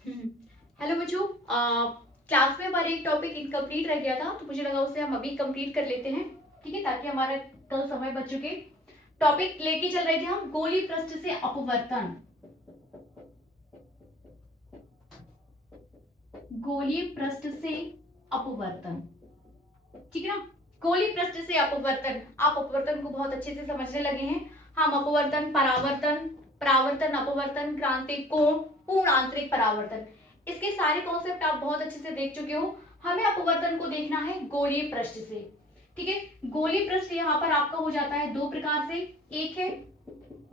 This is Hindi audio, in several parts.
हेलो बच्चों, क्लास में हमारा एक टॉपिक इनकम्प्लीट रह गया था, तो मुझे लगा उसे हम अभी कंप्लीट कर लेते हैं। ठीक है, ताकि हमारा कल समय बच चुके। टॉपिक लेके चल रहे थे हम गोलीय पृष्ठ से अपवर्तन। गोलीय पृष्ठ से अपवर्तन, ठीक है ना। गोलीय पृष्ठ से अपवर्तन, आप अपवर्तन को बहुत अच्छे से समझने लगे हैं। हम अपवर्तन, परावर्तन, परावर्तन, अपवर्तन, क्रांतिक कोण, पूर्ण आंतरिक परावर्तन, इसके सारे कॉन्सेप्ट आप बहुत अच्छे से देख चुके हो। हमें अपवर्तन को देखना है गोलीय पृष्ठ से। ठीक है, गोलीय पृष्ठ यहाँ पर आपका हो जाता है दो प्रकार से। एक है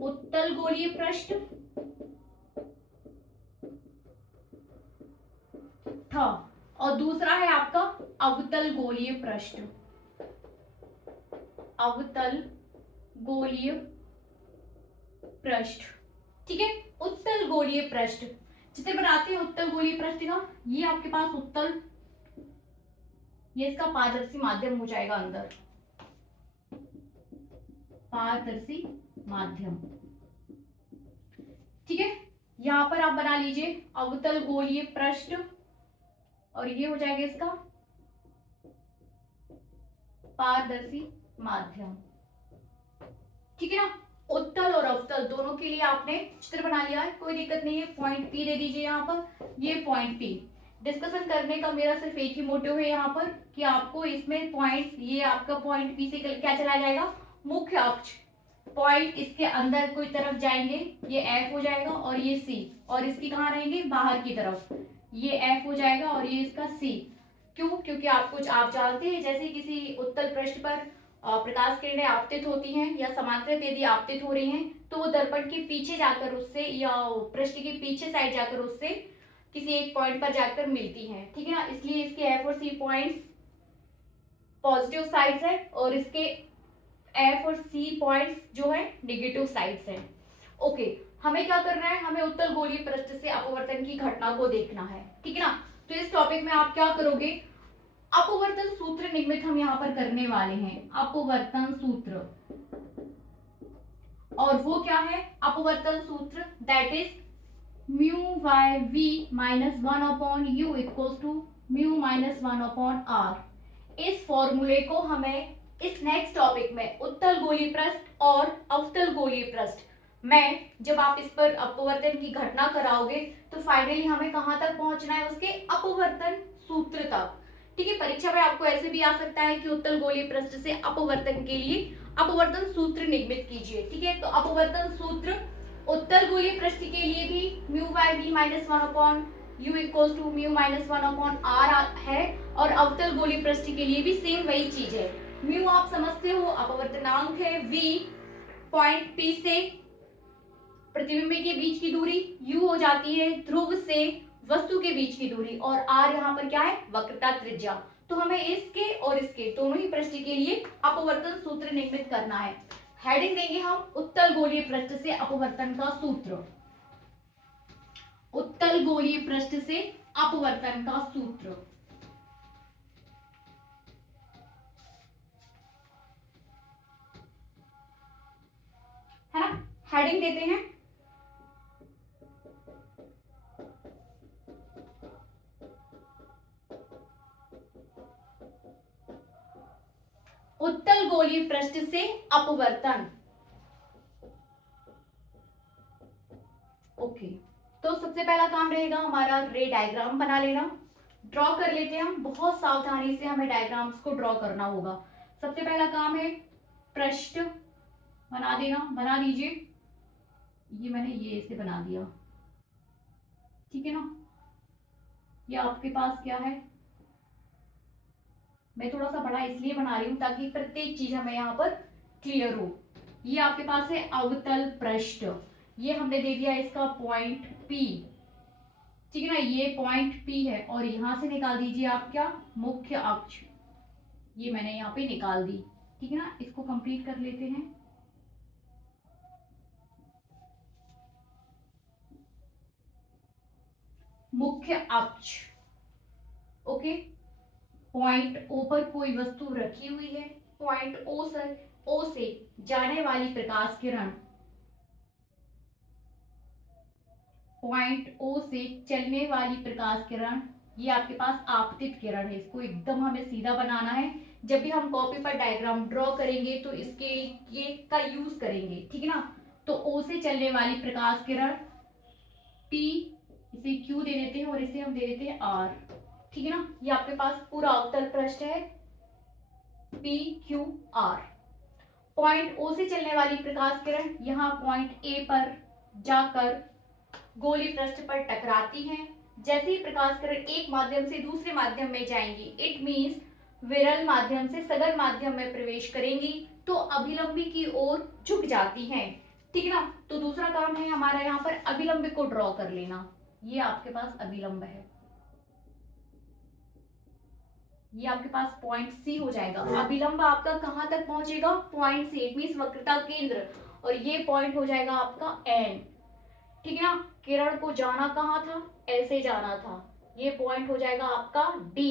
उत्तल गोलीय पृष्ठ, था, और दूसरा है आपका अवतल गोलीय पृष्ठ। अवतल गोलीय पृष्ठ, ठीक है। उत्तल गोलीय पृष्ठ चित्र बनाते हैं उत्तल गोलीय पृष्ठ का। ये आपके पास उत्तल, ये इसका पारदर्शी माध्यम हो जाएगा अंदर, पारदर्शी माध्यम। ठीक है, यहां पर आप बना लीजिए अवतल गोलीय पृष्ठ, और ये हो जाएगा इसका पारदर्शी माध्यम। ठीक है ना। उत्तल और अवतल दोनों के लिए आपने चित्र बना लिया है, कोई दिक्कत नहीं है। पॉइंट पी दे दीजिए यहाँ पर, ये पॉइंट पी। डिस्कशन करने का मेरा सिर्फ एक ही मोटिव है यहाँ पर कि आपको इसमें पॉइंट्स, ये आपका पॉइंट पी से क्या चला जाएगा, मुख्य अक्ष। पॉइंट इसके अंदर कोई तरफ जाएंगे, ये एफ हो जाएगा, और ये सी, और इसकी कहाँ रहेंगे, बाहर की तरफ, ये एफ हो जाएगा और ये इसका सी। क्यों? क्योंकि आप जानते हैं जैसे किसी उत्तल पृष्ठ पर प्रकाश किरणें आपतित होती हैं या समांतरित यदि आपतित हो रही हैं, तो वो दर्पण के पीछे जाकर उससे, या पृष्ठ के पीछे साइड जाकर उससे किसी एक पॉइंट पर जाकर मिलती हैं। ठीक है ना, इसलिए इसके एफ और सी पॉइंट्स पॉजिटिव साइड्स है, और इसके एफ और सी पॉइंट्स जो है नेगेटिव साइड्स हैं। ओके, हमें क्या करना है, हमें उत्तल गोलीय पृष्ठ से अपवर्तन की घटना को देखना है। ठीक है ना। तो इस टॉपिक में आप क्या करोगे, अपवर्तन सूत्र निर्मित हम यहाँ पर करने वाले हैं। अपवर्तन सूत्र, और वो क्या है अपवर्तन सूत्र, that is mu by V minus one upon U equals to mu minus one upon R. इस फॉर्मूले को हमें इस नेक्स्ट टॉपिक में उत्तल गोलीय पृष्ठ और अवतल गोलीय पृष्ठ में, जब आप इस पर अपवर्तन की घटना कराओगे, तो फाइनली हमें कहां तक पहुंचना है, उसके अपवर्तन सूत्र तक। ठीक है, परीक्षा में आपको ऐसे भी आ सकता है कि उत्तल गोलीय पृष्ठ से अपवर्तन के लिए अपवर्तन सूत्र निर्मित कीजिए। ठीक है, तो अपवर्तन सूत्र उत्तल गोलीय पृष्ठ के लिए भी mu by V minus one upon U equals to mu minus one upon R है, और अवतल गोलीय पृष्ठ के लिए भी सेम वही चीज है। म्यू आप समझते हो अपवर्तनांक है, वी पॉइंट पी से प्रतिबिंब के बीच की दूरी, यू हो जाती है ध्रुव से वस्तु के बीच की दूरी, और आर यहाँ पर क्या है, वक्रता त्रिज्या। तो हमें इसके और इसके दोनों ही पृष्ठ के लिए अपवर्तन सूत्र निर्मित करना है। हेडिंग देंगे हम उत्तल गोलीय पृष्ठ से अपवर्तन का सूत्र। उत्तल गोलीय पृष्ठ से अपवर्तन का सूत्र, है ना। हेडिंग देते हैं उत्तल गोलीय पृष्ठ से अपवर्तन। ओके, तो सबसे पहला काम रहेगा हमारा रे डायग्राम बना लेना। ड्रॉ कर लेते हैं हम, बहुत सावधानी से हमें डायग्राम्स को ड्रॉ करना होगा। सबसे पहला काम है पृष्ठ बना देना, बना दीजिए। ये मैंने ये इसे बना दिया, ठीक है ना। ये आपके पास क्या है, मैं थोड़ा सा बड़ा इसलिए बना रही हूं ताकि प्रत्येक चीज हमें यहाँ पर क्लियर हो। ये आपके पास है अवतल पृष्ठ, ये हमने दे दिया इसका पॉइंट पी। ठीक है ना, ये पॉइंट पी है, और यहां से निकाल दीजिए आप क्या, मुख्य अक्ष। ये मैंने यहाँ पे निकाल दी। ठीक है ना, इसको कंप्लीट कर लेते हैं। मुख्य अक्ष, ओके। पॉइंट ओ पर कोई वस्तु रखी हुई है, पॉइंट ओ से जाने वाली प्रकाश किरण पॉइंट ओ से चलने वाली प्रकाश किरण, ये आपके पास आपतित किरण है, इसको एकदम हमें सीधा बनाना है। जब भी हम कॉपी पर डायग्राम ड्रॉ करेंगे तो इसके ये का यूज करेंगे, ठीक है ना। तो ओ से चलने वाली प्रकाश किरण P, इसे Q दे देते हैं और इसे हम दे देते हैं R, ठीक है ना। ये आपके पास पूरा अवतल पृष्ठ है P Q R। Point O से चलने वाली प्रकाश किरण यहाँ पॉइंट A पर जाकर गोली पृष्ठ पर टकराती हैं। जैसे ही प्रकाश किरण एक माध्यम से दूसरे माध्यम में जाएंगी, इट मीन्स विरल माध्यम से सघन माध्यम में प्रवेश करेंगी तो अभिलंबी की ओर झुक जाती हैं, ठीक है ना। तो दूसरा काम है हमारा यहाँ पर अभिलंब को ड्रॉ कर लेना। ये आपके पास अभिलंब है, ये आपके पास पॉइंट सी हो जाएगा। अभिलंब आपका कहां तक पहुंचेगा, पॉइंट सी, इट मीन्स वक्रता केंद्र, और ये पॉइंट हो जाएगा आपका एन, ठीक है ना। किरण को जाना कहाँ था, ऐसे जाना था, ये पॉइंट हो जाएगा आपका डी।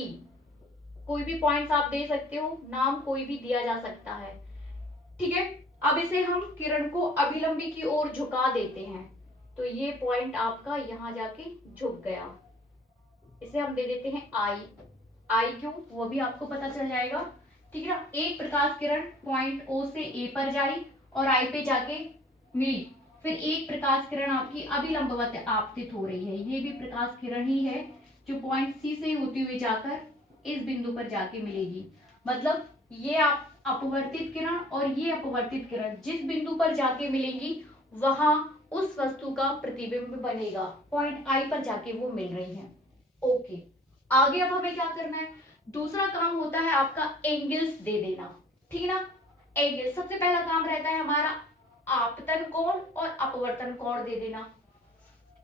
कोई भी पॉइंट्स आप दे सकते हो, नाम कोई भी दिया जा सकता है, ठीक है। अब इसे हम किरण को अभिलंबी की ओर झुका देते हैं तो ये पॉइंट आपका यहां जाके झुक गया, इसे हम दे देते हैं आई। आई क्यों, वो भी आपको पता चल जाएगा, ठीक है ना। एक प्रकाश किरण पॉइंट ओ से ए पर जाई और आई पे जाके मिली, फिर एक प्रकाश किरण आपकी अभिलंबवत आपतित हो रही है, ये भी प्रकाश किरण ही है जो पॉइंट सी से होती हुई जाकर इस बिंदु पर जाके मिलेगी। मतलब ये आप अपवर्तित किरण और ये अपवर्तित किरण जिस बिंदु पर जाके मिलेंगी वहां उस वस्तु का प्रतिबिंब बनेगा, पॉइंट आई पर जाके वो मिल रही है। ओके, आगे अब हमें क्या करना है, दूसरा काम होता है आपका एंगल्स दे देना, ठीक है ना। एंगल सबसे पहला काम रहता है हमारा आपतन कोण और अपवर्तन कोण दे देना,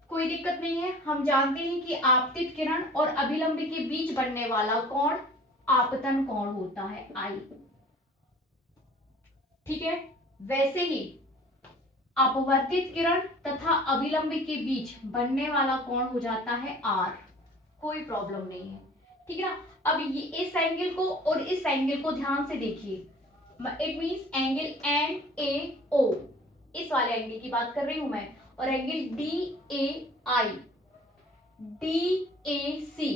कोई दिक्कत नहीं है। हम जानते हैं कि आपतित किरण और अभिलंब के बीच बनने वाला कोण आपतन कोण होता है आई, ठीक है। वैसे ही अपवर्तित किरण तथा अभिलंब के बीच बनने वाला कोण हो जाता है आर, कोई प्रॉब्लम नहीं है, ठीक है ना। अब ये इस एंगल को और इस एंगल को ध्यान से देखिए, it means angle N A O, इस वाले एंगल की बात कर रही हूं मैं, और angle D A I, D A C,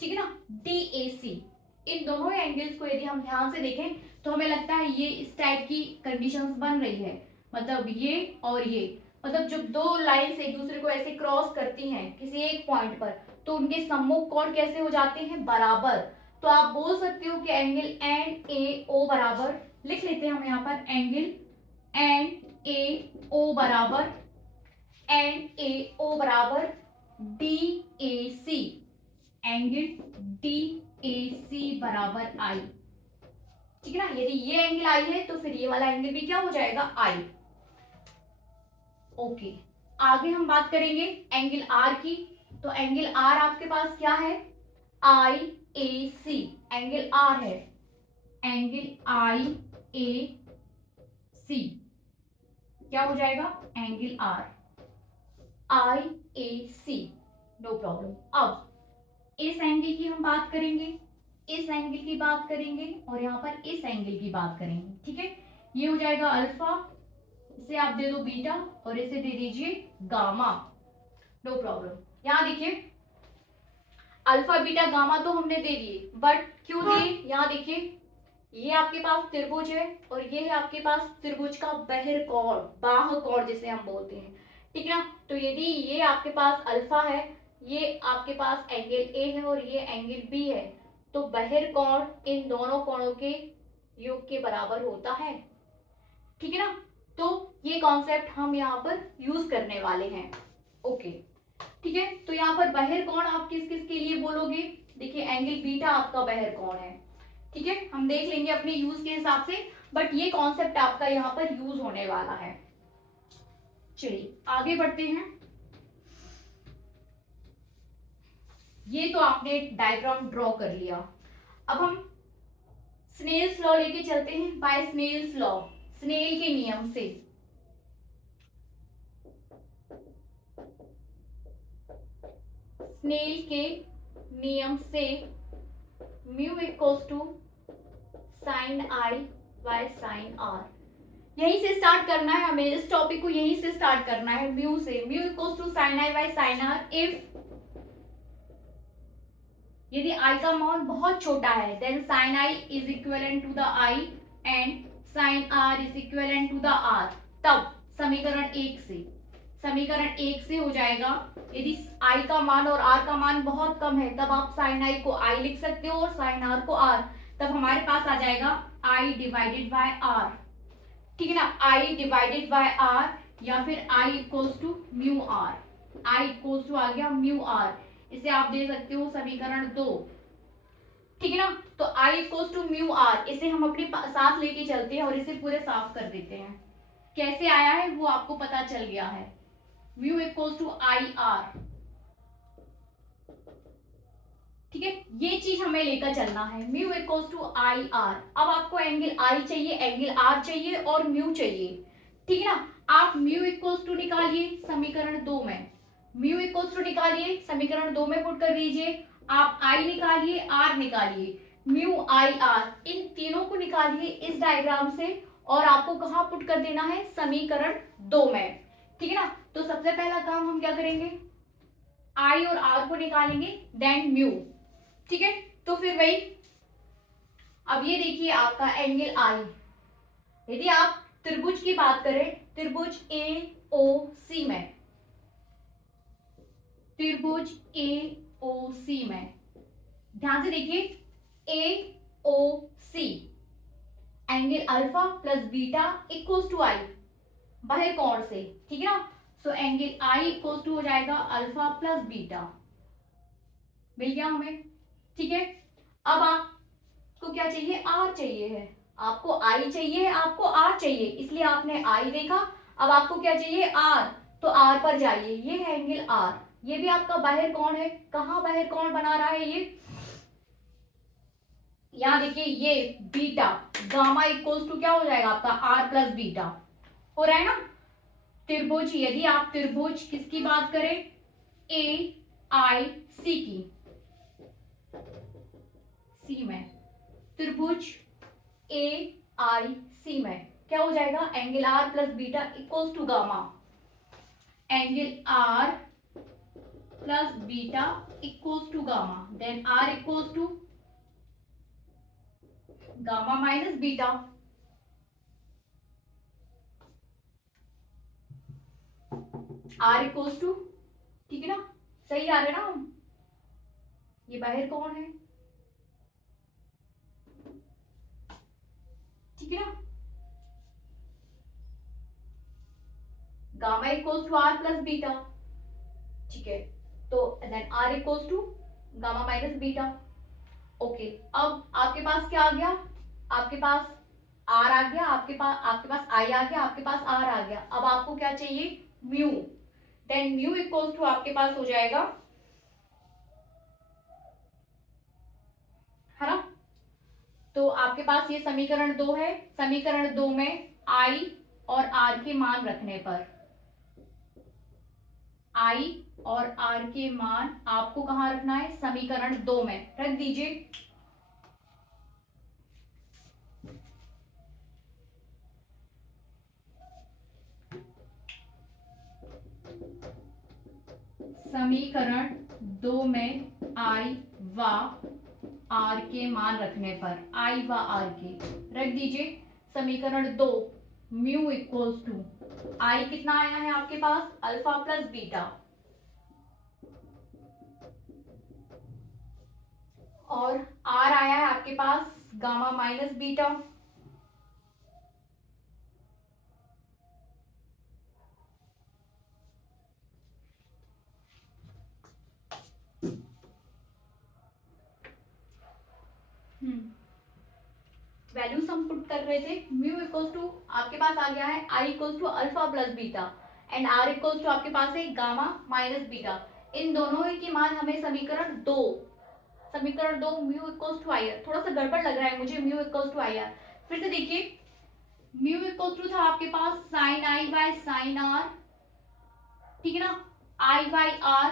ठीक है ना, डी ए सी। इन दोनों एंगल्स को यदि हम ध्यान से देखें तो हमें लगता है ये इस टाइप की कंडीशंस बन रही है, मतलब ये और ये, मतलब जब दो लाइंस एक दूसरे को ऐसे क्रॉस करती हैं किसी एक पॉइंट पर तो उनके सम्मुख कोण कैसे हो जाते हैं, बराबर। तो आप बोल सकते हो कि एंगल एन ए ओ बराबर, लिख लेते हैं हम यहाँ पर एंगल एन ए ओ बराबर, एन ए ओ बराबर D A C, angle D A C बराबर आई, ठीक है ना। यदि ये एंगल आई है तो फिर ये वाला एंगल भी क्या हो जाएगा, आई। ओके, आगे हम बात करेंगे एंगल आर की। तो एंगल आर आपके पास क्या है, I A C, angle R है, एंगल आई ए सी क्या हो जाएगा, angle R I A C, no problem. अब इस एंगल की हम बात करेंगे, इस एंगल की बात करेंगे और यहाँ पर इस एंगल की बात करेंगे, ठीक है। ये हो जाएगा अल्फा, इसे आप दे दो बीटा और इसे दे दीजिए गामा, नो प्रॉब्लम। यहाँ देखिए अल्फा बीटा गामा तो हमने दे दिए, बट क्यों दिए, यहाँ देखिए ये आपके पास त्रिभुज है और ये है आपके पास त्रिभुज का बहिर्कोण, बाह्य कोण जिसे हम बोलते हैं, ठीक है ना। तो यदि ये आपके पास अल्फा है, ये आपके पास एंगल ए है और ये एंगल बी है, तो बहिर्कोण इन दोनों कोणों के योग के बराबर होता है, ठीक है ना। तो ये कॉन्सेप्ट हम यहाँ पर यूज करने वाले हैं, ओके, ठीक है। तो यहाँ पर बहिर्कोण आप किस किस के लिए बोलोगे, देखिए एंगल बीटा आपका बहिर्कोण है, ठीक है, हम देख लेंगे अपने यूज के हिसाब से, बट ये कॉन्सेप्ट आपका यहाँ पर यूज होने वाला है। चलिए आगे बढ़ते हैं। ये तो आपने डायग्राम ड्रॉ कर लिया, अब हम स्नेल्स लॉ लेके चलते हैं। बाय स्नेल्स लॉ, स्नेल के नियम से, स्नेल के नियम से mu equals to sine I by sine R, यहीं से स्टार्ट करना है हमें, इस टॉपिक को यहीं से स्टार्ट करना है, म्यू से। Mu equals to sine I by sine R if, यदि आई का मान बहुत छोटा है, then sine I is equivalent to the I and sine R is equivalent to the R. तब समीकरण एक से, समीकरण एक से हो जाएगा, यदि आई का मान और आर का मान बहुत कम है तब आप साइन आई को आई लिख सकते हो और साइन आर को आर। तब हमारे पास आ जाएगा आई डिवाइडेड बाय आर, ठीक है ना, आई डिवाइडेड बाय आर, या फिर I equals to mu R. I equals to आ गया म्यू आर, इसे आप दे सकते हो समीकरण 2, ठीक है ना। तो I equals to mu are, इसे हम अपने साथ लेके चलते हैं और इसे पूरे साफ कर देते हैं। कैसे आया है वो आपको पता चल गया है। Mu equals to I R, ठीक है, ये चीज हमें लेकर चलना है। Mu equals to I R. अब आपको एंगल आई चाहिए, एंगल आर चाहिए और म्यू चाहिए, ठीक है ना। आप म्यू इक्वल्स टू निकालिए समीकरण 2 में, म्यू इक्वल्स टू निकालिए समीकरण 2 में पुट कर दीजिए। आप आई निकालिए, आर निकालिए, म्यू आई आर, इन तीनों को निकालिए इस डायग्राम से और आपको कहां पुट कर देना है, समीकरण 2 में, ठीक है ना। तो सबसे पहला काम हम क्या करेंगे, आई और आर को निकालेंगे, देन म्यू, ठीक है। तो फिर वही, अब ये देखिए आपका एंगल आई, यदि आप त्रिभुज की बात करें, त्रिभुज ए ओ सी में, त्रिभुज ए ओ सी में ध्यान से देखिए, A O C, angle alpha plus beta equals to I, बाहर कोण से, ठीक है ना। So angle I equals to हो जाएगा अल्फा प्लस बीटा, मिल गया हमें, ठीक है। अब आपको क्या चाहिए, आर चाहिए है, आपको आई चाहिए, आपको आर चाहिए, इसलिए आपने आई देखा। अब आपको क्या चाहिए, आर, तो आर पर जाइए, ये है एंगल आर, ये भी आपका बाहर कौन है, कहां बाहर कौन बना रहा है, ये यहां देखिए, ये बीटा, गामा इक्वल्स टू क्या हो जाएगा आपका, आर प्लस बीटा, हो रहा है ना। त्रिभुज, यदि आप त्रिभुज किसकी बात करें, ए आई सी की, सी में, त्रिभुज ए आई सी में क्या हो जाएगा, angle R plus beta equals to gamma, angle R plus beta equals to gamma, then R equals to gamma minus beta, R equals to, ठीक है ना, सही आ रहे ना हम, ये बाहर कौन है, ठीक है ना, gamma equals to R plus beta, ठीक है। तो then R equals to gamma minus beta, okay. अब आपके पास क्या आ गया, आपके पास आर आ गया, आपके पास आई आ गया, आपके पास आर आ गया। अब आपको क्या चाहिए, mu, then mu equals to आपके पास हो जाएगा, है ना। तो आपके पास ये समीकरण 2 है, समीकरण 2 में आई और आर के मान रखने पर, आई और आर के मान आपको कहां रखना है, समीकरण 2 में रख दीजिए। समीकरण 2 में आई व आर के मान रखने पर, आई व आर के रख दीजिए। समीकरण 2, म्यू इक्वल्स टू, आई कितना आया है आपके पास, अल्फा प्लस बीटा, और आर आया है आपके पास गामा माइनस बीटा, वैल्यूज हम पुट कर रहे थे। म्यू इक्वल्स टू आपके पास आ गया है I equals to alpha plus beta and R equals to आपके पास है गामा माइनस बीटा। इन दोनों की मान हमें समीकरण 2, समीकरण 2 mu equals to I R, थोड़ा सा गड़बड़ लग रहा है मुझे, mu equals to I R, फिर से देखिए, म्यू इक्वल्स टू था आपके पास sine I by sine R, ठीक है ना, आई बाय आर,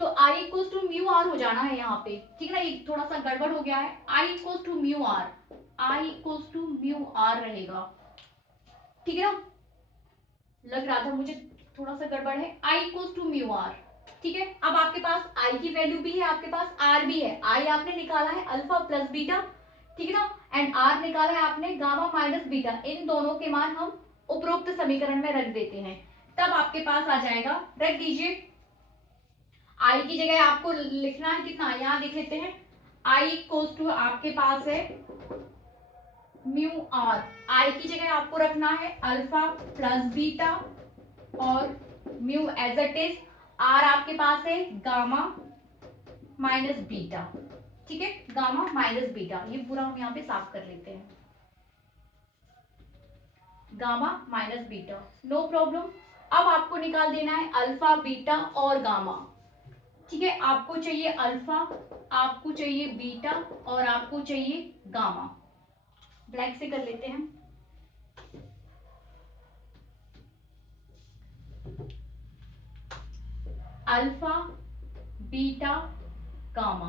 तो I equals to mu R हो जाना है यहाँ पे, ठीक है ना, ये थोड़ा सा गड़बड़ हो गया है, I equals to mu R, I equals to mu R रहेगा, ठीक है ना, लग रहा था मुझे थोड़ा सा गड़बड़ है। I equals to mu are, ठीक है। अब आपके पास आई की वैल्यू भी है, आपके पास आर भी है। आई आपने निकाला है अल्फा प्लस बीटा, ठीक है ना, एंड आर निकाला है आपने गामा माइनस बीटा। इन दोनों के मान हम उपरोक्त समीकरण में रख देते हैं, तब आपके पास आ जाएगा, रख दीजिए। आई की जगह आपको लिखना है कितना, यहां लिख लेते हैं, आई इक्वल्स टू आपके पास है म्यू आर। आई की जगह आपको रखना है अल्फा प्लस बीटा और mu as it is, R आपके पास है गामा माइनस बीटा, ठीक है, गामा माइनस बीटा। ये पूरा हम यहाँ पे साफ कर लेते हैं, gamma minus beta, no problem. अब आपको निकाल देना है अल्फा बीटा और गामा, ठीक है। आपको चाहिए अल्फा, आपको चाहिए बीटा और आपको चाहिए गामा। ब्लैक से कर लेते हैं, अल्फा बीटा गामा।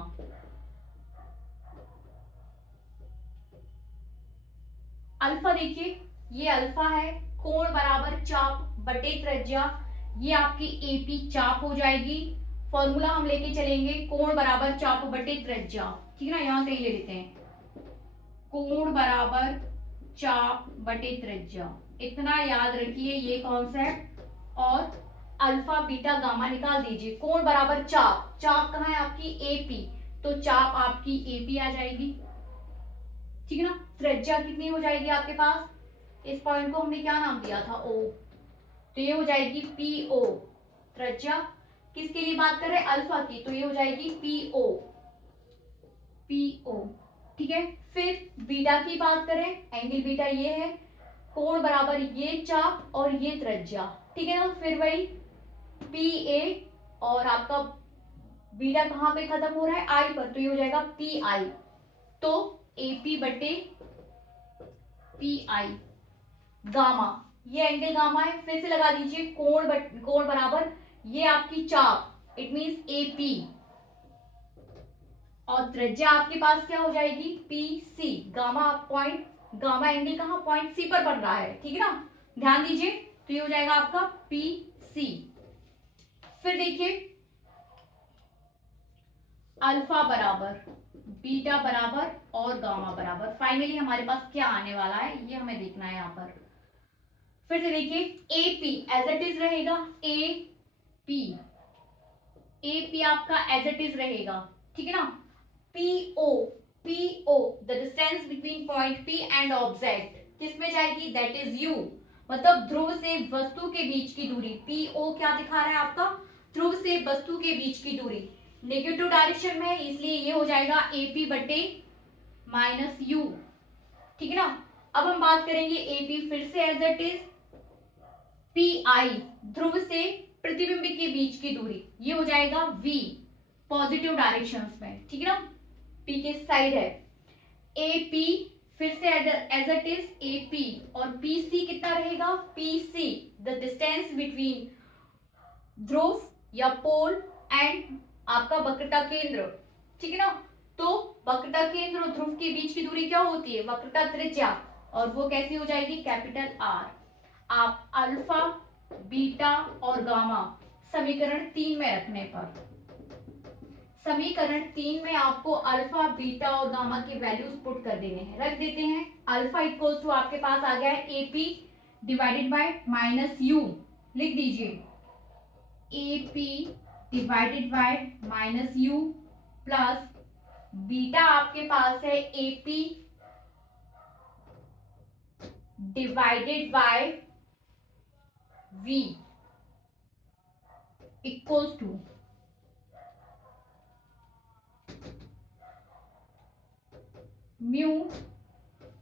अल्फा देखिए, ये अल्फा है, कोण बराबर चाप बटे त्रिज्या, ये आपकी एपी चाप हो जाएगी। फॉर्मूला हम लेके चलेंगे, कोण बराबर चाप बटे त्रिज्या, ठीक है ना, यहां कहीं ले लेते हैं, कोण बराबर चाप बटे त्रिज्या, इतना याद रखिए ये कॉन्सेप्ट। और अल्फा बीटा गामा निकाल दीजिए। कोण बराबर चाप, चाप कहाँ है आपकी एपी, तो चाप आपकी एपी आ जाएगी, ठीक है ना। त्रिज्या कितनी हो जाएगी आपके पास, इस पॉइंट को हमने क्या नाम दिया था, ओ, तो ये हो जाएगी पीओ। त्रिज्या किसके लिए बात कर रहे हैं, अल्फा की, तो ये हो जाएगी पीओ, पीओ, ठीक है। फिर बीटा की बात करें, एंगल बीटा ये है, कोण बराबर ये चाप और ये त्रिज्या, ठीक है ना। फिर वही पी ए, और आपका बीटा कहां पे खत्म हो रहा है, आई पर, तो ये हो जाएगा पी आई, तो एपी बटे पी आई। गामा, ये एंगल गामा है, फिर से लगा दीजिए, कोण बराबर ये आपकी चाप, इट मींस एपी, और त्रिज्या आपके पास क्या हो जाएगी, P C. Gamma point, gamma angle कहां, पॉइंट सी पर बन रहा है, ठीक है ना, ध्यान दीजिए। तो ये हो जाएगा आपका पी सी। फिर देखिए, अल्फा बराबर बीटा बराबर और गामा बराबर, फाइनली हमारे पास क्या आने वाला है ये हमें देखना है यहाँ पर। फिर से देखिए, A P as it is रहेगा, ए पी, ए पी आपका एज इट इज रहेगा, ठीक है ना। P O, P O the distance between point P and object किसमें जाएगी, दैट इज यू, मतलब ध्रुव से वस्तु के बीच की दूरी। पीओ क्या दिखा रहा है आपका, ध्रुव से वस्तु के बीच की दूरी, नेगेटिव डायरेक्शन में है, इसलिए ये हो जाएगा एपी बटे माइनस यू, ठीक है ना। अब हम बात करेंगे एपी, फिर से as it is, P I ध्रुव से प्रतिबिंब के बीच की दूरी, ये हो जाएगा वी, पॉजिटिव डायरेक्शंस में, ठीक है ना, पी के साइड है। ए पी फिर से as it is A P, और पी सी कितना रहेगा, P C the distance between ध्रुव या पोल एंड आपका वक्रता केंद्र, ठीक है ना। तो वक्रता केंद्र और ध्रुव के बीच की दूरी क्या होती है, वक्रता त्रिज्या, और वो कैसी हो जाएगी, कैपिटल आर। आप अल्फा बीटा और गामा समीकरण 3 में रखने पर, समीकरण 3 में आपको अल्फा बीटा और गामा के वैल्यूज पुट कर देने हैं, रख देते हैं। अल्फा इक्वल्स टू आपके पास आ गया है AP divided by minus U, लिख दीजिए AP divided by minus U, plus beta आपके पास है AP divided by V equals to mu,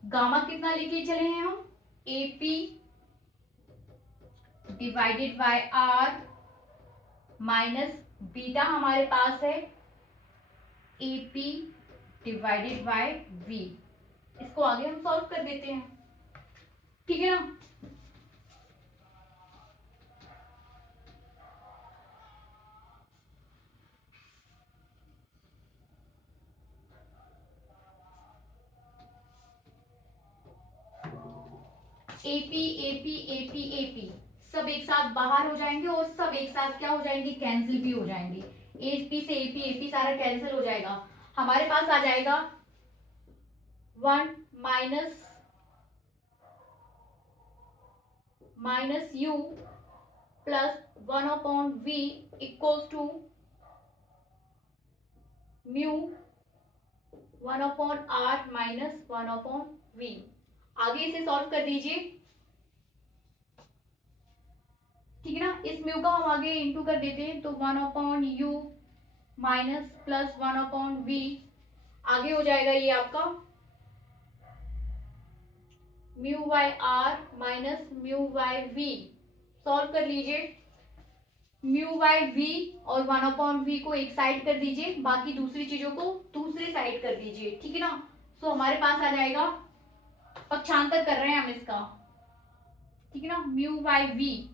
gamma कितना लेके चले हैं हम, AP divided by R, minus beta हमारे पास है एपी डिवाइडेड बाय वी। इसको आगे हम सॉल्व कर देते हैं, ठीक है ना। एपी एपी एपी एपी सब एक साथ बाहर हो जाएंगे और सब एक साथ क्या हो जाएंगे, कैंसिल भी हो जाएंगे। एपी से एपी एपी सारा कैंसिल हो जाएगा। हमारे पास आ जाएगा 1 minus U plus 1/v equals to mu 1/r minus 1/v। आगे इसे सॉल्व कर दीजिए, ठीक है ना। इस म्यू का हम आगे इंटू कर देते हैं तो 1/u माइनस प्लस 1/v आगे हो जाएगा ये आपका mu by R minus mu by V. Solve कर लीजिए, म्यू बाय वी और 1/v को एक साइड कर दीजिए, बाकी दूसरी चीजों को दूसरी साइड कर दीजिए, ठीक है ना। सो हमारे पास आ जाएगा, पक्षांतर कर रहे हैं हम इसका, ठीक है ना, म्यू बाय वी,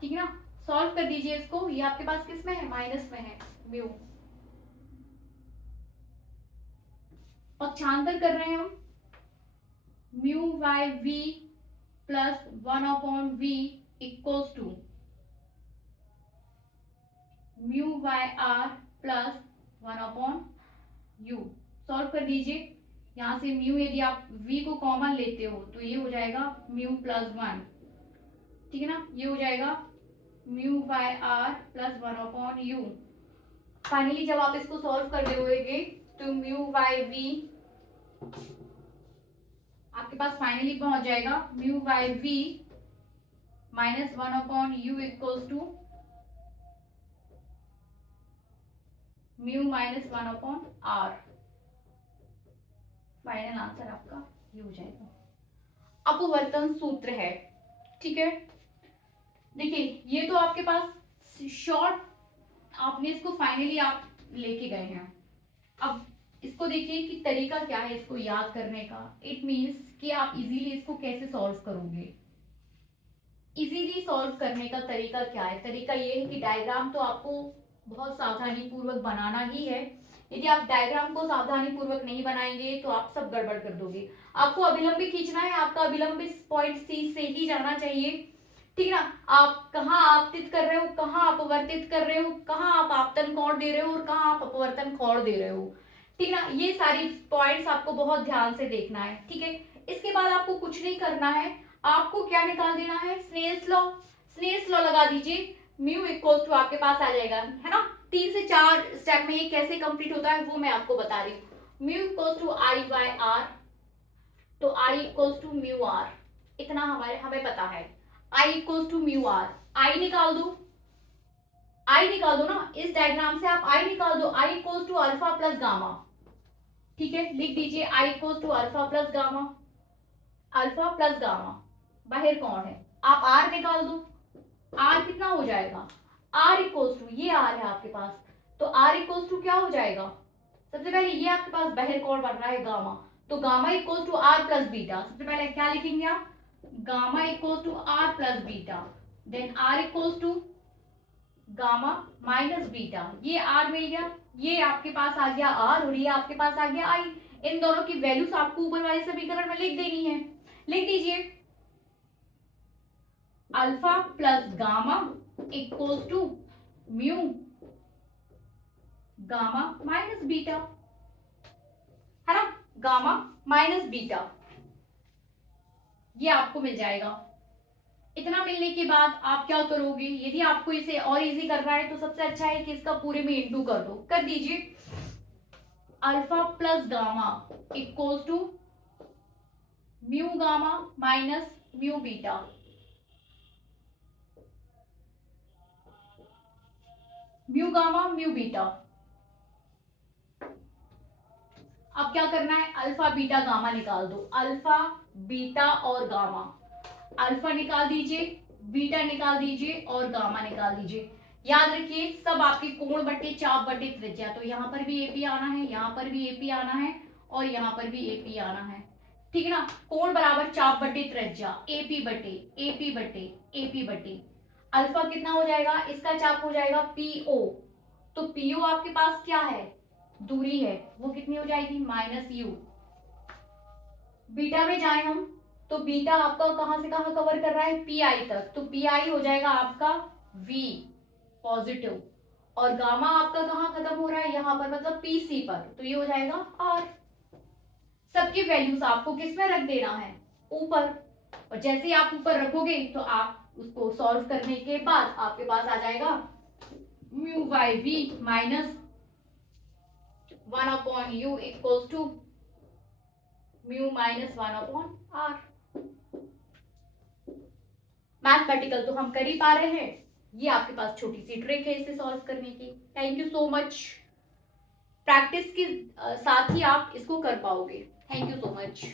ठीक है ना। सॉल्व कर दीजिए इसको, ये आपके पास किस में है, माइनस में है म्यू। पक्षांतर कर रहे हैं हम, mu by V plus 1/v equals to mu by R plus 1/u। Solve कर दीजिए, यहां से म्यू यदि आप v को कॉमन लेते हो तो ये हो जाएगा म्यू प्लस 1, ठीक है ना। ये हो जाएगा mu by R plus 1/u। Finally जब आप इसको सॉल्व कर दोगे तो म्यू बाय वी आपके पास फाइनली पहुंच जाएगा mu by V minus 1/u equals to mu minus 1/r। Final answer आपका ये हो जाएगा। अपवर्तन सूत्र है, ठीक है। देखिए ये तो आपके पास शॉर्ट, आपने इसको फाइनली आप लेके गए हैं। अब इसको देखिए कि तरीका क्या है इसको याद करने का। इट मीन्स कि आप इजीली इसको कैसे सॉल्व करोगे। इजीली सॉल्व करने का तरीका क्या है, तरीका ये है कि डायग्राम तो आपको बहुत सावधानी पूर्वक बनाना ही है। यदि आप डायग्राम को सावधानी पूर्वक नहीं बनाएंगे तो आप सब गड़बड़ कर दोगे। आपको अभिलंब भी खींचना है, आपका अभिलंब इस पॉइंट सी से ही जाना चाहिए, ठीक है ना। आप कहाँ आपतित कर रहे हो, कहाँ अपवर्तित कर रहे हो, कहाँ आप आपतन कोण दे रहे हो और कहाँ आप अपवर्तन कोण दे रहे हो, ठीक है ना। ये सारी पॉइंट्स आपको बहुत ध्यान से देखना है, ठीक है। इसके बाद आपको कुछ नहीं करना है, आपको क्या निकाल देना है, स्नेल्स लॉ। स्नेल्स लॉ लगा दीजिए, म्यू इक्वल्स टू आपके पास आ जाएगा, है ना। 3 से 4 स्टेप में ये कैसे कंप्लीट होता है वो मैं आपको बता रही हूँ। Mu equals to I by R, तो I equals to mu R, इतना हमें पता है। I equals to mu R, I निकाल दो, आई निकाल दो ना, इस डायग्राम से आप आई निकाल दो। I equals to alpha plus gamma, ठीक है, लिख दीजिए I equals to alpha plus gamma. Alpha plus gamma बाहर कौन है, आप आर निकाल दो। आर कितना हो जाएगा, आर इक्वल्स टू, ये आर है आपके पास, तो आर इक्वल्स टू क्या हो जाएगा, सबसे पहले ये आपके पास बाहर कौन बन रहा है, गामा, तो gamma equals to R plus beta. सबसे पहले क्या लिखेंगे आप, gamma equals to R plus beta, then R equals to gamma minus beta. ये आर मिल गया, ये आपके पास आ गया आर और ये आपके पास आ गया आई। इन दोनों की वैल्यूज आपको ऊपर वाले समीकरण में लिख देनी है, लिख दीजिए। Alpha plus gamma equals to mu gamma minus beta, है ना, गामा माइनस बीटा, ये आपको मिल जाएगा। इतना मिलने के बाद आप क्या करोगे, यदि आपको इसे और इजी करना है तो सबसे अच्छा है कि इसका पूरे में इंटू कर दो, कर दीजिए। Alpha plus gamma equals to mu gamma minus mu beta, mu gamma mu beta. अब क्या करना है, अल्फा बीटा गामा निकाल दो, अल्फा बीटा और गामा। अल्फा निकाल दीजिए, बीटा निकाल दीजिए और गामा निकाल दीजिए। याद रखिए सब आपके कोण बटे चाप बटे त्रिज्या, तो यहाँ पर भी एपी आना है, यहाँ पर भी एपी आना है और यहाँ पर भी एपी आना है, ठीक है ना। कोण बराबर चाप बटे त्रिज्या, एपी बटे एपी बटे एपी बटे। अल्फा कितना हो जाएगा, इसका चाप हो जाएगा पीओ, तो तो पीओ आपके पास क्या है, दूरी है, वो कितनी हो जाएगी, माइनस यू। बीटा में जाए हम तो बीटा आपका कहां से कहां कवर कर रहा है, पी आई तक, तो पी आई हो जाएगा आपका वी पॉजिटिव, और गामा आपका कहां खत्म हो रहा है, यहां पर मतलब पीसी पर, तो ये हो जाएगा आर। सबकी वैल्यूज आपको किस में रख देना है, ऊपर, और जैसे ही आप ऊपर रखोगे तो आप उसको सॉल्व करने के बाद आपके पास आ जाएगा mu by V minus 1/u equals to mu minus 1/r। Mathematical तो हम कर ही पा रहे हैं, ये आपके पास छोटी सी ट्रिक है इसे सॉल्व करने की। Thank you so much, practice के साथ ही आप इसको कर पाओगे। Thank you so much.